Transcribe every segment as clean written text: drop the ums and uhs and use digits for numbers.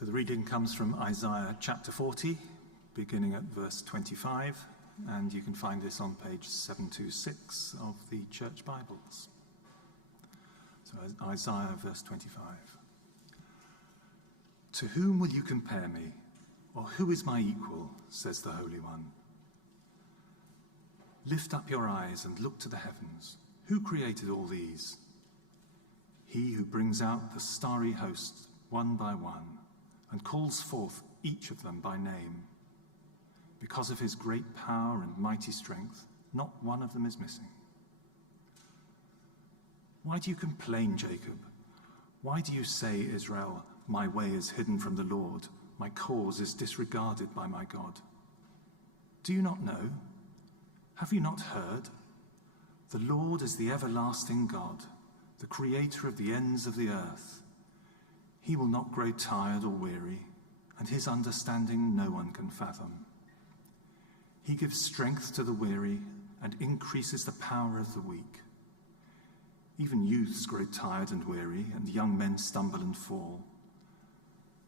So the reading comes from Isaiah chapter 40, beginning at verse 25, and you can find this on page 726 of the Church Bibles. So Isaiah verse 25. To whom will you compare me, or who is my equal, says the Holy One. Lift up your eyes and look to the heavens. Who created all these? He who brings out the starry hosts one by one and calls forth each of them by name. Because of his great power and mighty strength, not one of them is missing. Why do you complain, Jacob? Why do you say, Israel, my way is hidden from the Lord, my cause is disregarded by my God? Do you not know? Have you not heard? The Lord is the everlasting God, the creator of the ends of the earth. He will not grow tired or weary, and his understanding no one can fathom. He gives strength to the weary and increases the power of the weak. Even youths grow tired and weary, and young men stumble and fall.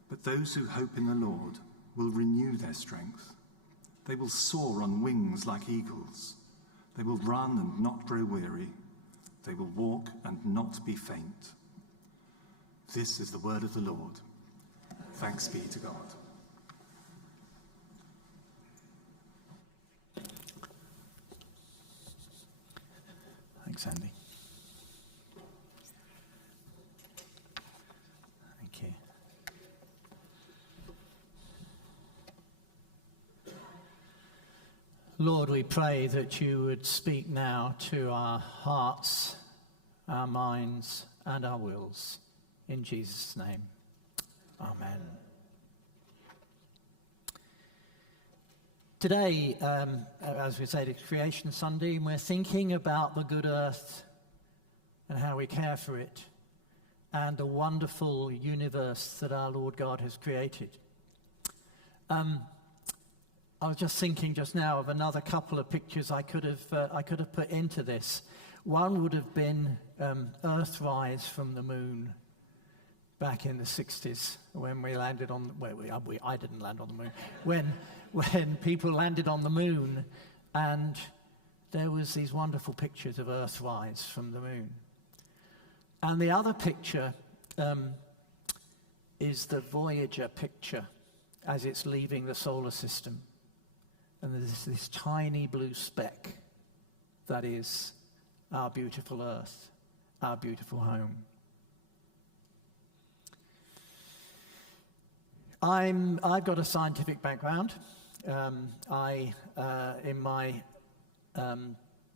But those who hope in the Lord will renew their strength. They will soar on wings like eagles. They will run and not grow weary. They will walk and not be faint. This is the word of the Lord. Thanks be to God. Thanks, Andy. Thank you. Lord, we pray that you would speak now to our hearts, our minds, and our wills. In Jesus' name, amen. Today, as we say, it's Creation Sunday, and we're thinking about the good earth and how we care for it and the wonderful universe that our Lord God has created. I was just thinking just now of another couple of pictures I could have put into this. One would have been Earthrise from the moon back in the 60s when we landed on, I didn't land on the moon, when people landed on the moon, and there was these wonderful pictures of Earthrise from the moon. And the other picture is the Voyager picture as it's leaving the solar system. And there's this tiny blue speck that is our beautiful Earth, our beautiful home. I've got a scientific background. In my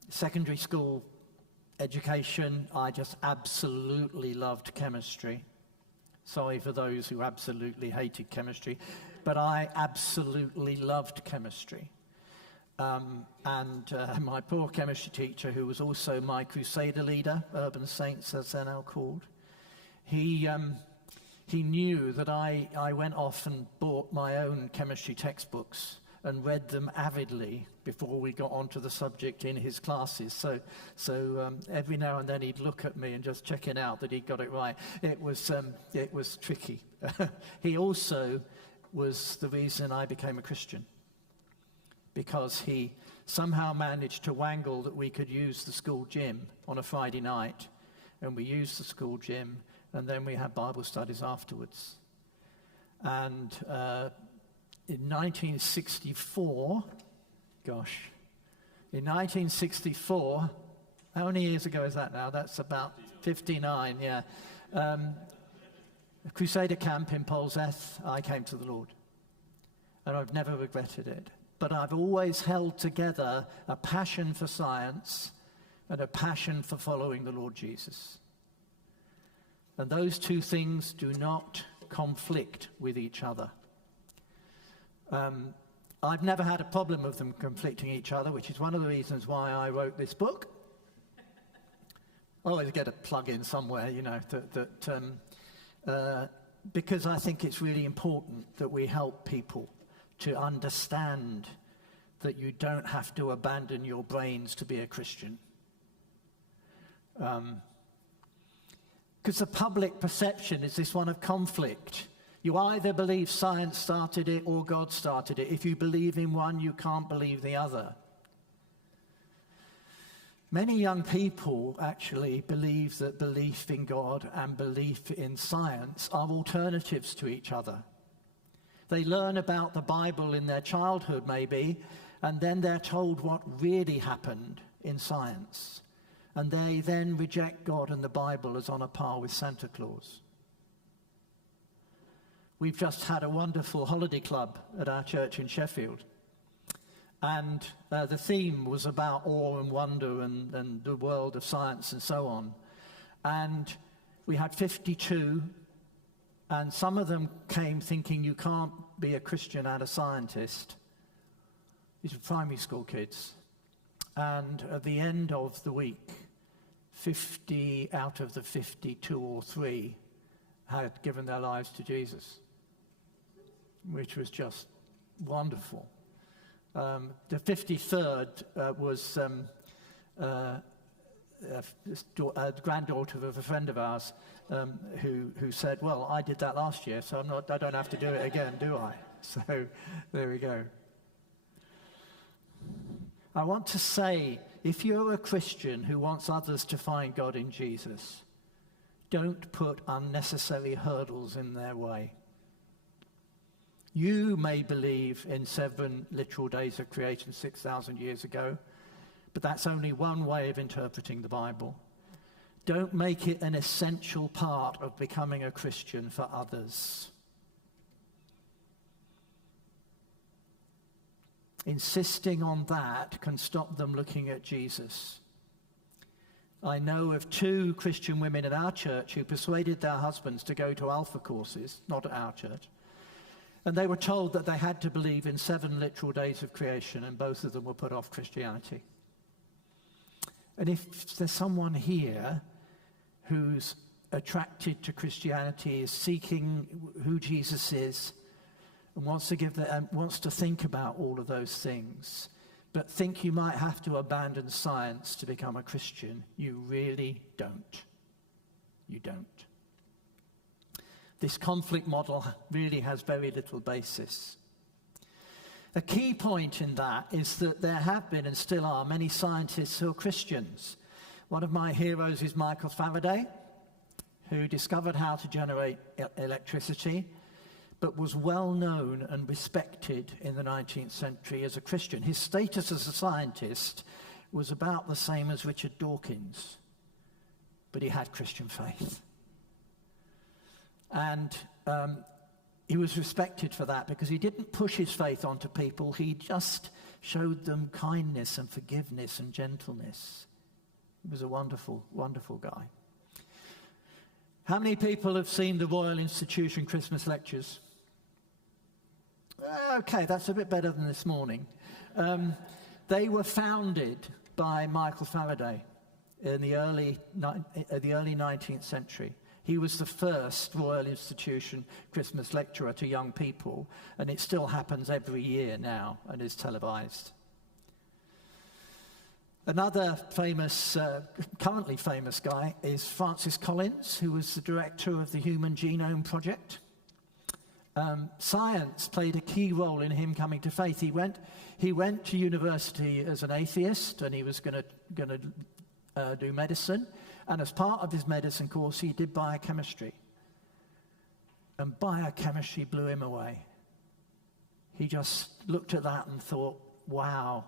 secondary school education, I just absolutely loved chemistry. Sorry for those who absolutely hated chemistry, but I absolutely loved chemistry. My poor chemistry teacher, who was also my crusader leader, Urban Saints as they're now called, he knew that I went off and bought my own chemistry textbooks and read them avidly before we got onto the subject in his classes. So every now and then he'd look at me and just checking out that he got it right. It was tricky. He also was the reason I became a Christian, because he somehow managed to wangle that we could use the school gym on a Friday night, and we used the school gym, and then we had Bible studies afterwards. And in 1964, how many years ago is that now? That's about 59, yeah. A Crusader camp in Polzeth, I came to the Lord. And I've never regretted it. But I've always held together a passion for science and a passion for following the Lord Jesus. And those two things do not conflict with each other. I've never had a problem with them conflicting each other, which is one of the reasons why I wrote this book. I always get a plug in somewhere, because I think it's really important that we help people to understand that you don't have to abandon your brains to be a Christian. Because the public perception is this one of conflict. You either believe science started it or God started it. If you believe in one, you can't believe the other. Many young people actually believe that belief in God and belief in science are alternatives to each other. They learn about the Bible in their childhood, maybe, and then they're told what really happened in science. And they then reject God and the Bible as on a par with Santa Claus. We've just had a wonderful holiday club at our church in Sheffield. And the theme was about awe and wonder and the world of science and so on. And we had 52, and some of them came thinking you can't be a Christian and a scientist. These were primary school kids. And at the end of the week, 50 out of the 52 or 3 had given their lives to Jesus, which was just wonderful. The 53rd was a granddaughter of a friend of ours who said, well, I did that last year, so I don't have to do it again, do I? So there we go. I want to say, if you're a Christian who wants others to find God in Jesus, don't put unnecessary hurdles in their way. You may believe in 7 literal days of creation 6,000 years ago, but that's only one way of interpreting the Bible. Don't make it an essential part of becoming a Christian for others. Insisting on that can stop them looking at Jesus. I know of 2 Christian women in our church who persuaded their husbands to go to Alpha courses, not at our church. And they were told that they had to believe in 7 literal days of creation, and both of them were put off Christianity. And if there's someone here who's attracted to Christianity, is seeking who Jesus is, and wants to think about all of those things, but think you might have to abandon science to become a Christian, you really don't. You don't. This conflict model really has very little basis. A key point in that is that there have been and still are many scientists who are Christians. One of my heroes is Michael Faraday, who discovered how to generate electricity, but was well known and respected in the 19th century as a Christian. His status as a scientist was about the same as Richard Dawkins, but he had Christian faith. And he was respected for that because he didn't push his faith onto people. He just showed them kindness and forgiveness and gentleness. He was a wonderful, wonderful guy. How many people have seen the Royal Institution Christmas lectures? Okay, that's a bit better than this morning. They were founded by Michael Faraday in the early 19th century. He was the first Royal Institution Christmas lecturer to young people, and it still happens every year now and is televised. Another famous, currently famous guy is Francis Collins, who was the director of the Human Genome Project. Science played a key role in him coming to faith. He went to university as an atheist, and he was going to do medicine. And as part of his medicine course, he did biochemistry. And biochemistry blew him away. He just looked at that and thought, wow,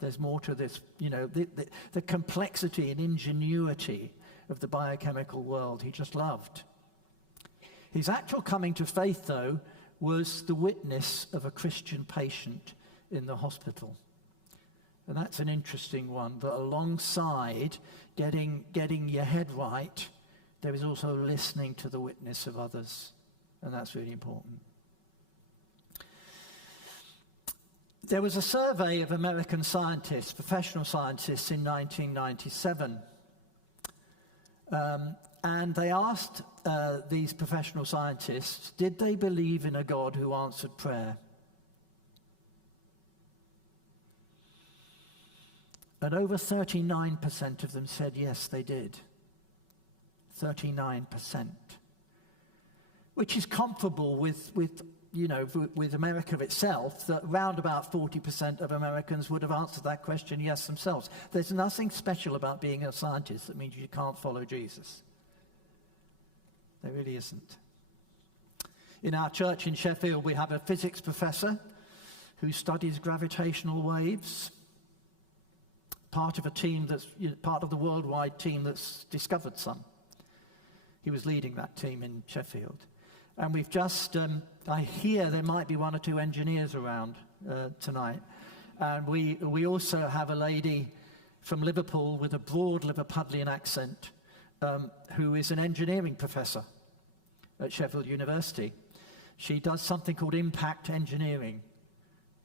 there's more to this. You know, the complexity and ingenuity of the biochemical world he just loved. His actual coming to faith, though, was the witness of a Christian patient in the hospital. And that's an interesting one, that alongside getting your head right, there is also listening to the witness of others. And that's really important. There was a survey of American scientists, professional scientists, in 1997. And they asked these professional scientists, did they believe in a God who answered prayer? And over 39% of them said yes, they did. 39%. which is comparable with America itself, that round about 40% of Americans would have answered that question yes themselves. There's nothing special about being a scientist that means you can't follow Jesus. There really isn't. In our church in Sheffield, we have a physics professor who studies gravitational waves, part of the worldwide team that's discovered some. He was leading that team in Sheffield. And we've just, I hear there might be one or two engineers around tonight. And we also have a lady from Liverpool with a broad Liverpudlian accent who is an engineering professor at Sheffield University. She does something called impact engineering.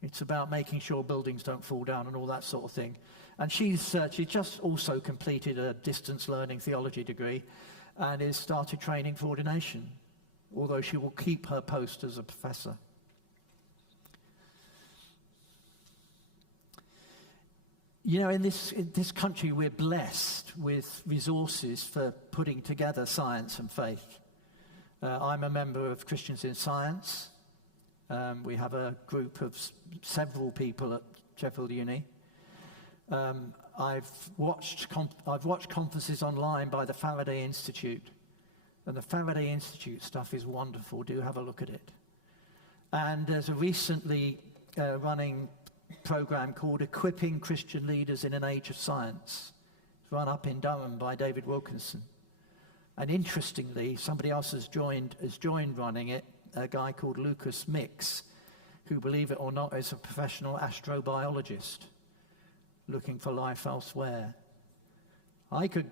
It's about making sure buildings don't fall down and all that sort of thing. And she just also completed a distance learning theology degree and has started training for ordination, although she will keep her post as a professor. You know, in this country, we're blessed with resources for putting together science and faith. I'm a member of Christians in Science. We have a group of several people at Sheffield Uni. I've watched conferences online by the Faraday Institute, and the Faraday Institute stuff is wonderful. Do have a look at it. And there's a recently running program called Equipping Christian Leaders in an Age of Science. It's run up in Durham by David Wilkinson. And interestingly, somebody else has joined running it, a guy called Lucas Mix, who, believe it or not, is a professional astrobiologist looking for life elsewhere. I could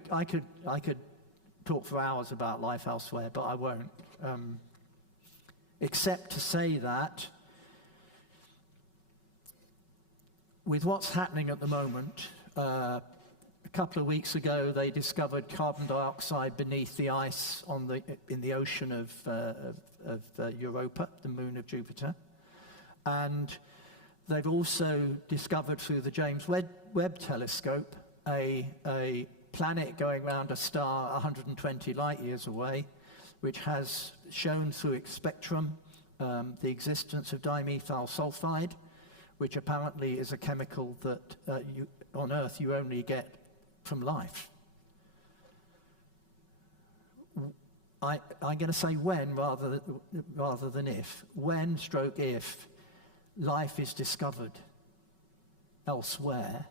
talk for hours about life elsewhere, but I won't. Except to say that with what's happening at the moment, a couple of weeks ago they discovered carbon dioxide beneath the ice in the ocean of Europa, the moon of Jupiter. And they've also discovered through the James Webb Telescope a planet going around a star 120 light years away, which has shown through its spectrum the existence of dimethyl sulfide, which apparently is a chemical that on Earth you only get from life. I'm going to say when rather than if. When / if life is discovered elsewhere,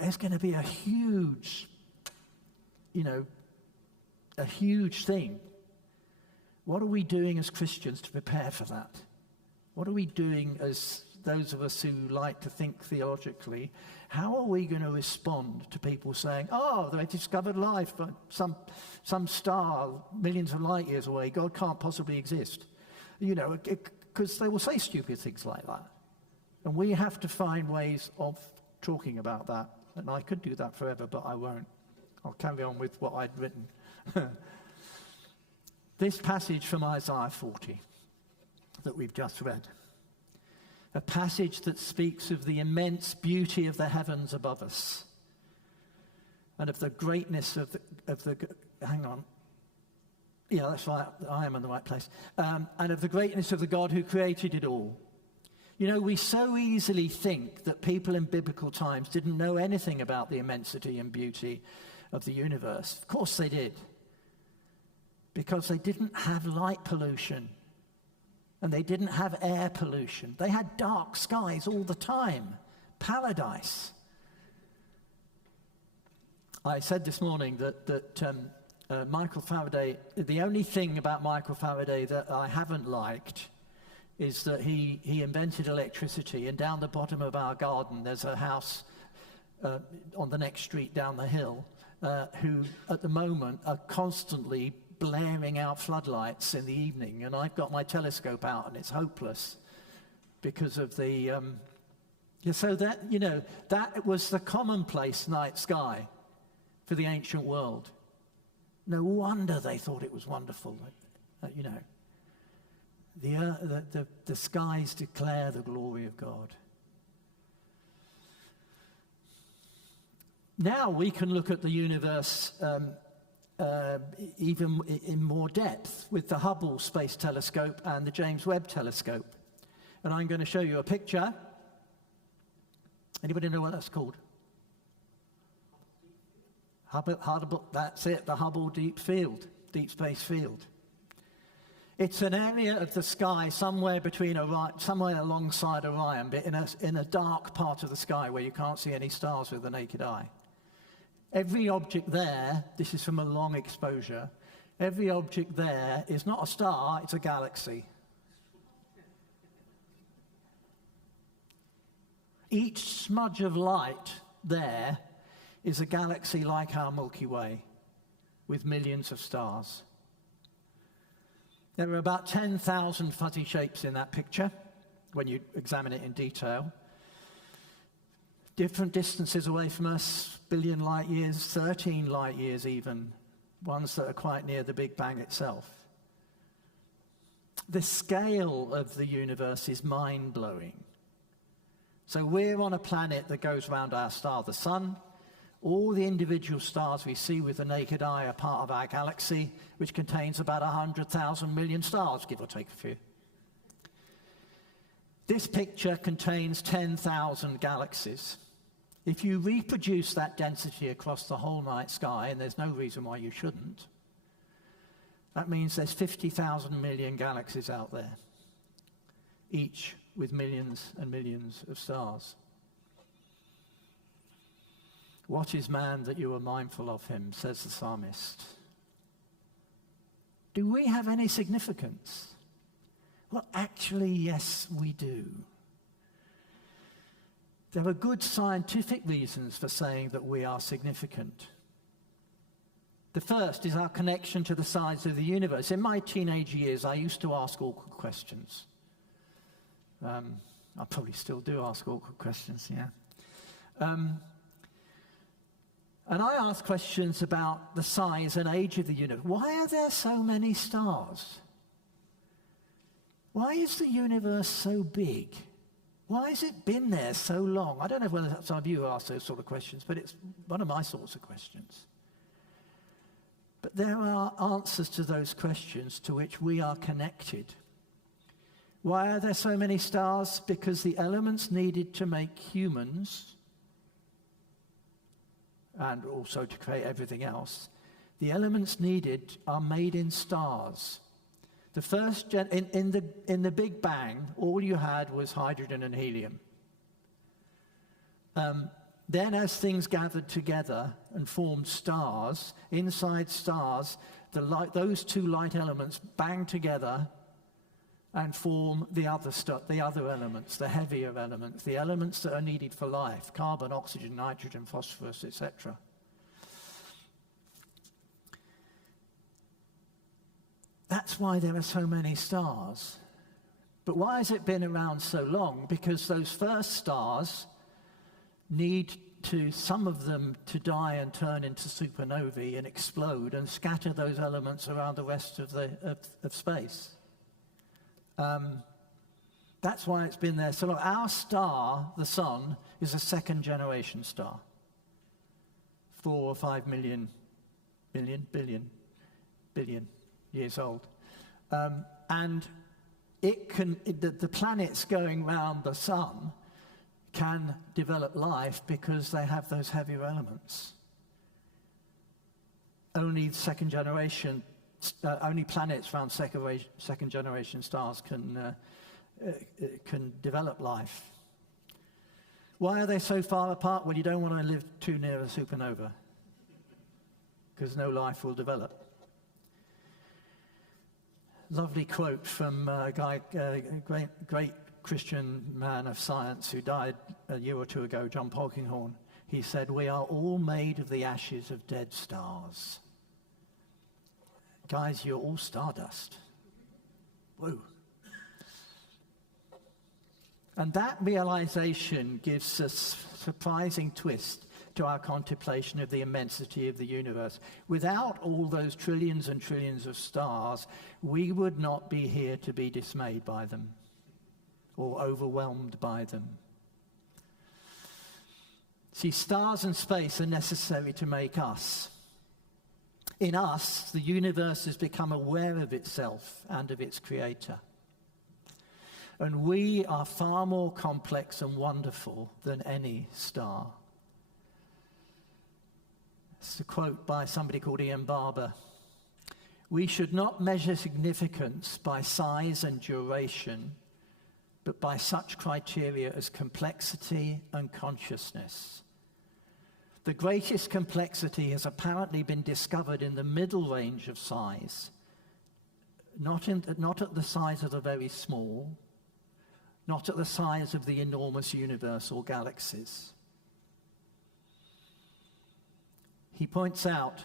there's going to be a huge thing. What are we doing as Christians to prepare for that? What are we doing as those of us who like to think theologically? How are we going to respond to people saying, oh, they discovered life, but some star millions of light years away, God can't possibly exist? You know, because they will say stupid things like that. And we have to find ways of talking about that. And I could do that forever, but I won't. I'll carry on with what I'd written. This passage from Isaiah 40 that we've just read, a passage that speaks of the immense beauty of the heavens above us and of the greatness of the hang on. Yeah, that's right. I am in the right place. And of the greatness of the God who created it all. You know, we so easily think that people in biblical times didn't know anything about the immensity and beauty of the universe. Of course they did. Because they didn't have light pollution. And they didn't have air pollution. They had dark skies all the time. Paradise. I said this morning that Michael Faraday, the only thing about Michael Faraday that I haven't liked is that he invented electricity, and down the bottom of our garden there's a house on the next street down the hill who at the moment are constantly blaring out floodlights in the evening, and I've got my telescope out and it's hopeless because of the so that, you know, that was the commonplace night sky for the ancient world. No wonder they thought it was wonderful. You know, the skies declare the glory of God. Now we can look at the universe even in more depth with the Hubble Space Telescope and the James Webb Telescope. And I'm going to show you a picture. Anybody know what that's called? Hubble, that's it, the Hubble Deep Space Field. It's an area of the sky somewhere alongside Orion, but in a dark part of the sky where you can't see any stars with the naked eye. Every object there, this is from a long exposure, every object there is not a star, it's a galaxy. Each smudge of light there is a galaxy like our Milky Way, with millions of stars. There are about 10,000 fuzzy shapes in that picture, when you examine it in detail. Different distances away from us, billion light years, 13 light years even, ones that are quite near the Big Bang itself. The scale of the universe is mind-blowing. So we're on a planet that goes around our star, the Sun. All the individual stars we see with the naked eye are part of our galaxy, which contains about 100,000 million stars, give or take a few. This picture contains 10,000 galaxies. If you reproduce that density across the whole night sky, and there's no reason why you shouldn't, that means there's 50,000 million galaxies out there, each with millions and millions of stars. What is man that you are mindful of him, says the psalmist. Do we have any significance? Well, actually, yes, we do. There are good scientific reasons for saying that we are significant. The first is our connection to the size of the universe. In my teenage years, I used to ask awkward questions. I probably still do ask awkward questions, yeah. And I ask questions about the size and age of the universe. Why are there so many stars? Why is the universe so big? Why has it been there so long? I don't know whether some of you ask those sort of questions, but it's one of my sorts of questions. But there are answers to those questions to which we are connected. Why are there so many stars? Because the elements needed to make humans, and also to create everything else, the elements needed are made in stars. The first in the Big Bang, all you had was hydrogen and helium. Then as things gathered together and formed stars, inside stars, those two light elements bang together and form the other elements, the heavier elements, the elements that are needed for life: carbon, oxygen, nitrogen, phosphorus, etc. That's why there are so many stars. But why has it been around so long? Because those first stars need some of them to die and turn into supernovae and explode and scatter those elements around the rest of space. That's why it's been there so long. Our star, the Sun, is a second-generation star. 4 or 5 billion years old. And the planets going round the Sun can develop life because they have those heavier elements. Only planets around second-generation stars can develop life. Why are they so far apart? Well, you don't want to live too near a supernova, because no life will develop. Lovely quote from a guy, great Christian man of science who died a year or two ago, John Polkinghorne. He said, "We are all made of the ashes of dead stars." Guys, you're all stardust. Whoa. And that realization gives us a surprising twist to our contemplation of the immensity of the universe. Without all those trillions and trillions of stars, we would not be here to be dismayed by them or overwhelmed by them. See, stars and space are necessary to make us. In us, the universe has become aware of itself and of its creator. And we are far more complex and wonderful than any star. It's a quote by somebody called Ian Barber. We should not measure significance by size and duration, but by such criteria as complexity and consciousness. The greatest complexity has apparently been discovered in the middle range of size, not at the size of the very small, not at the size of the enormous universe or galaxies. He points out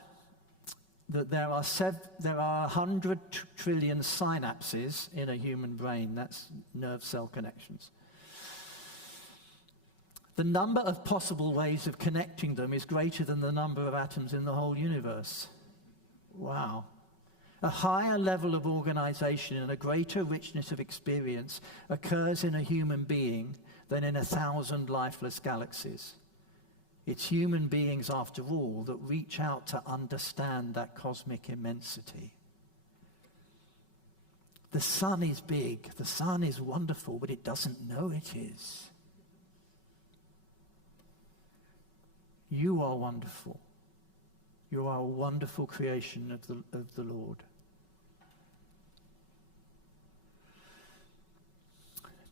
that there are 100 trillion synapses in a human brain. That's nerve cell connections. The number of possible ways of connecting them is greater than the number of atoms in the whole universe. Wow. A higher level of organization and a greater richness of experience occurs in a human being than in 1,000 lifeless galaxies. It's human beings, after all, that reach out to understand that cosmic immensity. The sun is big, the sun is wonderful, but it doesn't know it is. You are wonderful. You are a wonderful creation of the Lord.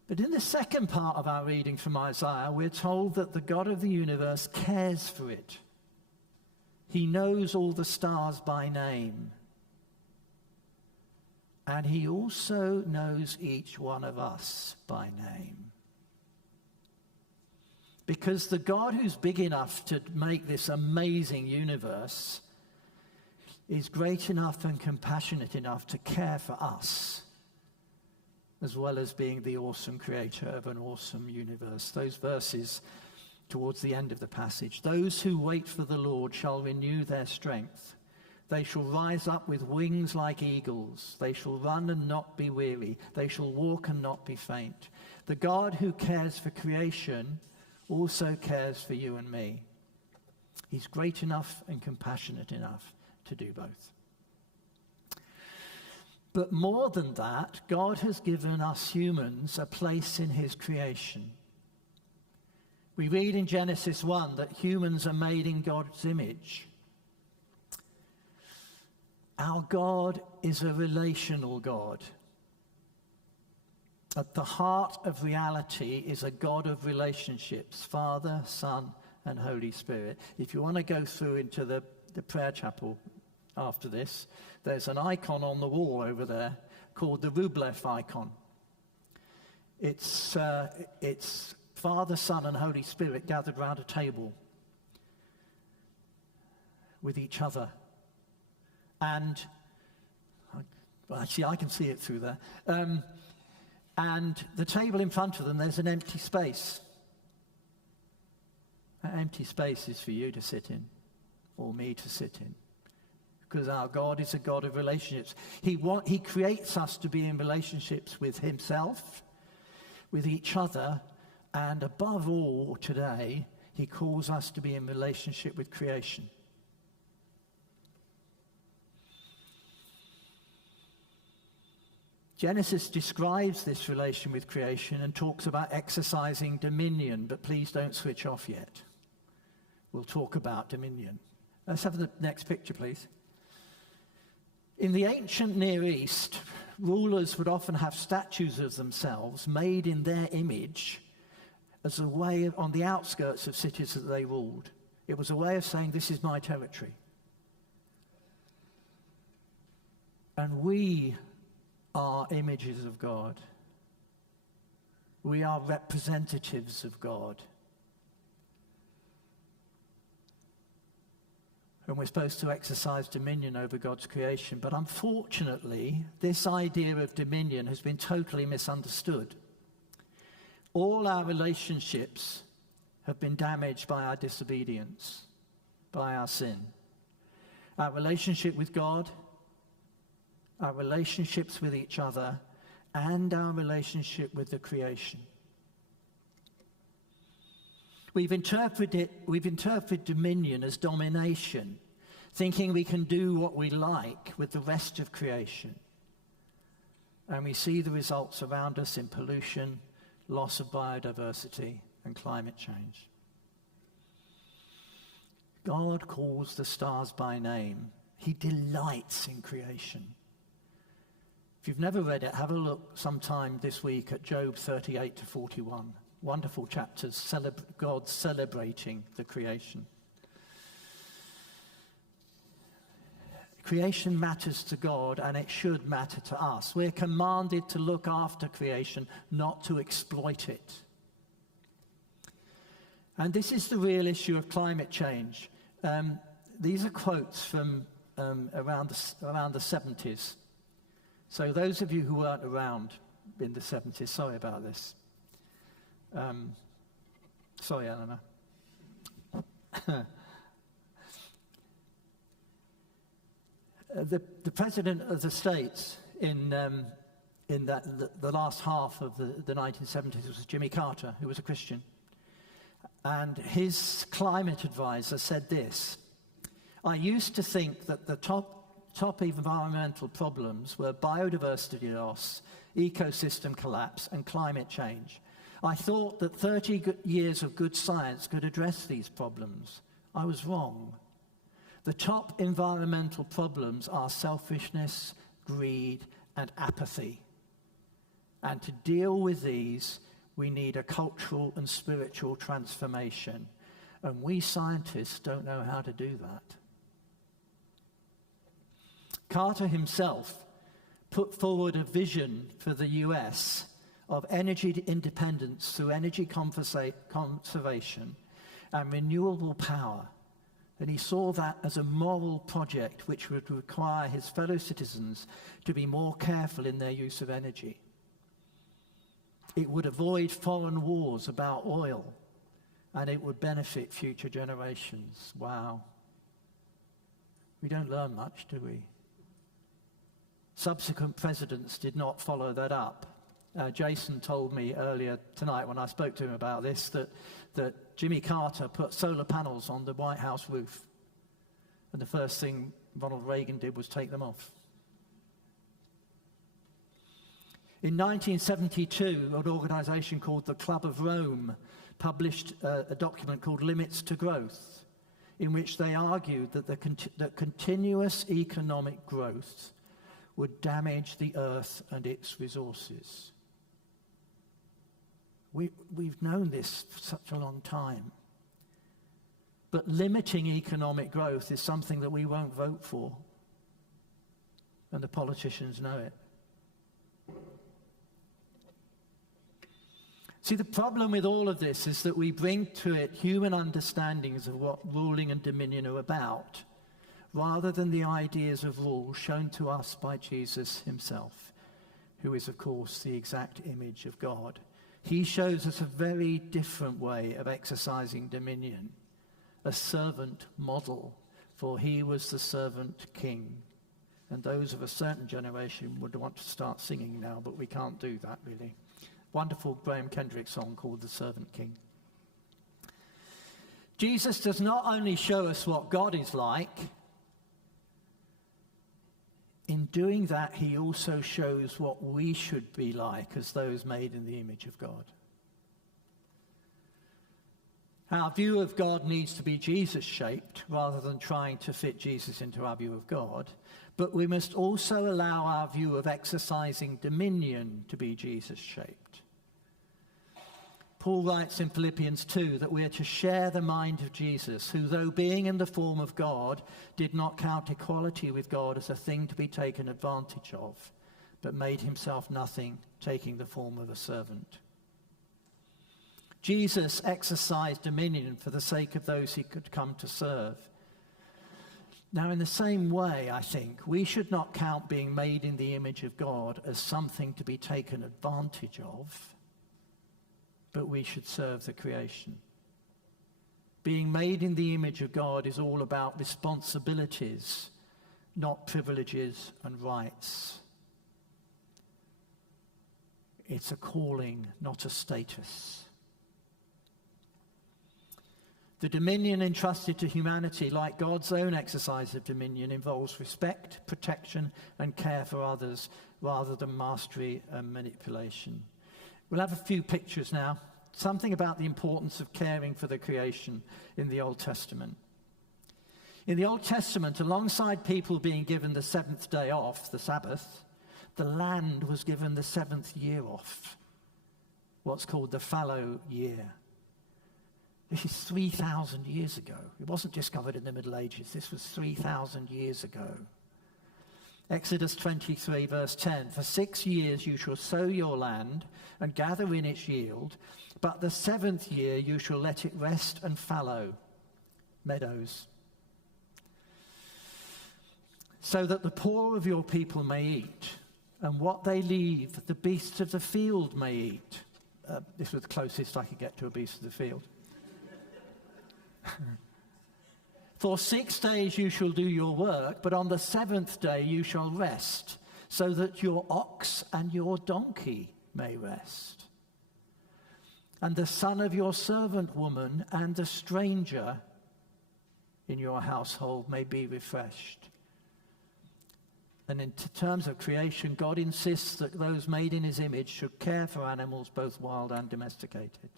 But in the second part of our reading from Isaiah, we're told that the God of the universe cares for it. He knows all the stars by name. And he also knows each one of us by name. Because the God who's big enough to make this amazing universe is great enough and compassionate enough to care for us, as well as being the awesome creator of an awesome universe. Those verses towards the end of the passage. Those who wait for the Lord shall renew their strength. They shall rise up with wings like eagles. They shall run and not be weary. They shall walk and not be faint. The God who cares for creation also cares for you and me. He's great enough and compassionate enough to do both. But more than that, God has given us humans a place in his creation. We read in Genesis 1 that humans are made in God's image. Our God is a relational God. At the heart of reality is a God of relationships, Father, Son, and Holy Spirit. If you want to go through into the prayer chapel after this, there's an icon on the wall over there called the Rublev icon. It's Father, Son, and Holy Spirit gathered round a table with each other. And, actually, I can see it through there. And the table in front of them, there's an empty space. That empty space is for you to sit in, or me to sit in. Because our God is a God of relationships. He creates us to be in relationships with himself, with each other, and above all today, he calls us to be in relationship with creation. Genesis describes this relation with creation and talks about exercising dominion, but please don't switch off yet. We'll talk about dominion. Let's have the next picture, please. In the ancient Near East, rulers would often have statues of themselves made in their image as a way on the outskirts of cities that they ruled. It was a way of saying, this is my territory. And we are images of God. We are representatives of God. And we're supposed to exercise dominion over God's creation. But unfortunately, this idea of dominion has been totally misunderstood. All our relationships have been damaged by our disobedience, by our sin. Our relationship with God, our relationships with each other, and our relationship with the creation. We've interpreted dominion as domination. thinking we can do what we like with the rest of creation. And we see the results around us in pollution, loss of biodiversity, and climate change. God calls the stars by name. He delights in creation. If you've never read it, have a look sometime this week at Job 38 to 41. Wonderful chapters, God celebrating the creation. Creation matters to God, and it should matter to us. We're commanded to look after creation, not to exploit it. And this is the real issue of climate change. These are quotes from around the 70s. So those of you who weren't around in the 70s, sorry about this. Sorry, Eleanor. The president of the States in the last half of the 1970s was Jimmy Carter, who was a Christian. And his climate advisor said this: "I used to think that the top environmental problems were biodiversity loss, ecosystem collapse, and climate change. I thought that 30 years of good science could address these problems. I was wrong. The top environmental problems are selfishness, greed, and apathy. And to deal with these, we need a cultural and spiritual transformation. And we scientists don't know how to do that." Carter himself put forward a vision for the US of energy independence through energy conservation and renewable power. And he saw that as a moral project which would require his fellow citizens to be more careful in their use of energy. It would avoid foreign wars about oil, and it would benefit future generations. Wow. We don't learn much, do we? Subsequent presidents did not follow that up. Jason told me earlier tonight when I spoke to him about this that Jimmy Carter put solar panels on the White House roof, and the first thing Ronald Reagan did was take them off. In 1972, an organization called the Club of Rome published a document called Limits to Growth, in which they argued that that continuous economic growth would damage the earth and its resources. We've known this for such a long time. But limiting economic growth is something that we won't vote for. And the politicians know it. See, the problem with all of this is that we bring to it human understandings of what ruling and dominion are about, rather than the ideas of rule shown to us by Jesus himself, who is, of course, the exact image of God. He shows us a very different way of exercising dominion, a servant model, for he was the servant king. And those of a certain generation would want to start singing now, but we can't do that, really. Wonderful Graham Kendrick song called The Servant King. Jesus does not only show us what God is like, in doing that, he also shows what we should be like as those made in the image of God. Our view of God needs to be Jesus-shaped rather than trying to fit Jesus into our view of God. But we must also allow our view of exercising dominion to be Jesus-shaped. Paul writes in Philippians 2 that we are to share the mind of Jesus, who, though being in the form of God, did not count equality with God as a thing to be taken advantage of, but made himself nothing, taking the form of a servant. Jesus exercised dominion for the sake of those he could come to serve. Now, in the same way, I think, we should not count being made in the image of God as something to be taken advantage of, but we should serve the creation. Being made in the image of God is all about responsibilities, not privileges and rights. It's a calling, not a status. The dominion entrusted to humanity, like God's own exercise of dominion, involves respect, protection, and care for others, rather than mastery and manipulation. We'll have a few pictures now. Something about the importance of caring for the creation in the Old Testament. In the Old Testament, alongside people being given the seventh day off, the Sabbath, the land was given the seventh year off, what's called the fallow year. This is 3,000 years ago. It wasn't discovered in the Middle Ages. This was 3,000 years ago. Exodus 23, verse 10, "For 6 years you shall sow your land and gather in its yield, but the seventh year you shall let it rest and fallow," meadows, "so that the poor of your people may eat, and what they leave the beasts of the field may eat." This was the closest I could get to a beast of the field. "For 6 days you shall do your work, but on the seventh day you shall rest, so that your ox and your donkey may rest. And the son of your servant woman and the stranger in your household may be refreshed." And in terms of creation, God insists that those made in his image should care for animals, both wild and domesticated.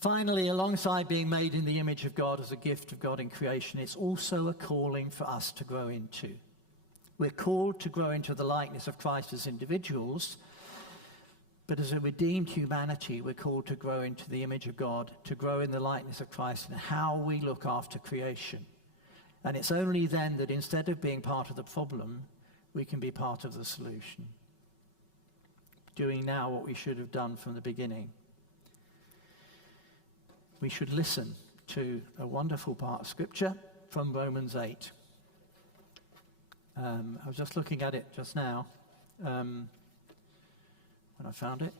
Finally, alongside being made in the image of God as a gift of God in creation, it's also a calling for us to grow into. We're called to grow into the likeness of Christ as individuals, but as a redeemed humanity, we're called to grow into the image of God, to grow in the likeness of Christ in how we look after creation. And it's only then that instead of being part of the problem, we can be part of the solution. Doing now what we should have done from the beginning. We should listen to a wonderful part of Scripture from Romans 8. I was just looking at it just now when I found it.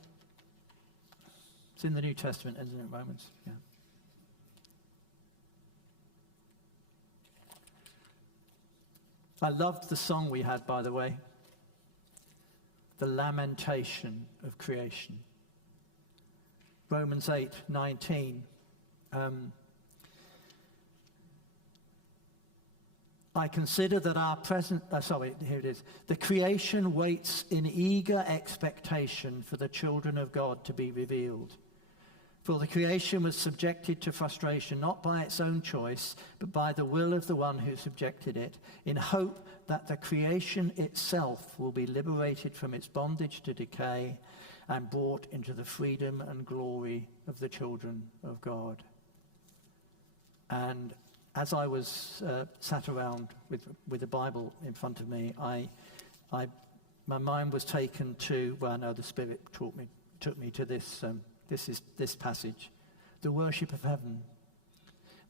It's in the New Testament, isn't it, Romans? Yeah. I loved the song we had, by the way. The Lamentation of Creation. Romans 8:19. "I consider that our present..." here it is. "The creation waits in eager expectation for the children of God to be revealed. For the creation was subjected to frustration, not by its own choice, but by the will of the one who subjected it, in hope that the creation itself will be liberated from its bondage to decay and brought into the freedom and glory of the children of God." And as I was sat around with the Bible in front of me, my mind was taken to, the Spirit took me to this passage, the worship of heaven.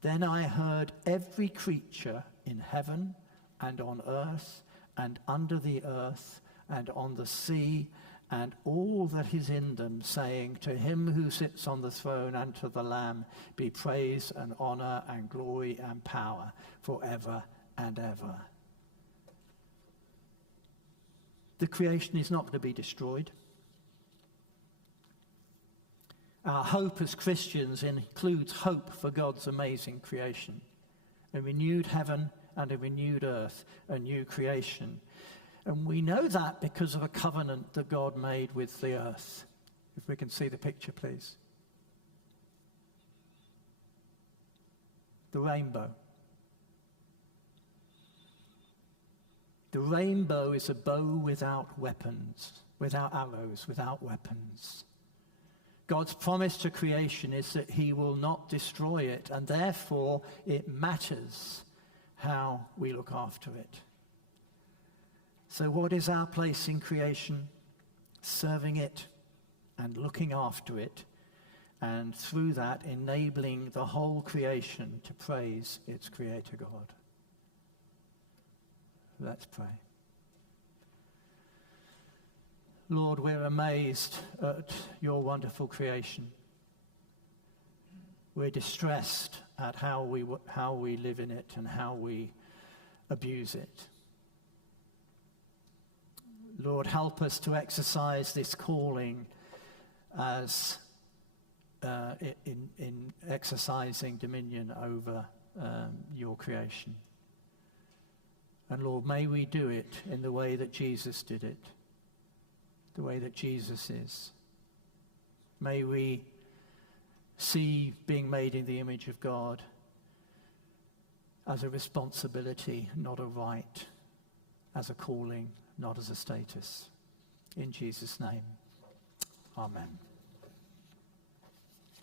"Then I heard every creature in heaven and on earth and under the earth and on the sea and all that is in them, saying, to him who sits on the throne and to the Lamb be praise and honor and glory and power forever and ever." The creation is not going to be destroyed. Our hope as Christians includes hope for God's amazing creation, a renewed heaven and a renewed earth, a new creation. And we know that because of a covenant that God made with the earth. If we can see the picture, please. The rainbow. The rainbow is a bow without weapons, without arrows, without weapons. God's promise to creation is that he will not destroy it, and therefore it matters how we look after it. So what is our place in creation? Serving it and looking after it, and through that enabling the whole creation to praise its Creator God. Let's pray. Lord, we're amazed at your wonderful creation. We're distressed at how we live in it and how we abuse it. Lord, help us to exercise this calling as in exercising dominion over your creation. And Lord, may we do it in the way that Jesus did it, the way that Jesus is. May we see being made in the image of God as a responsibility, not a right, as a calling, not as a status. In Jesus' name, amen.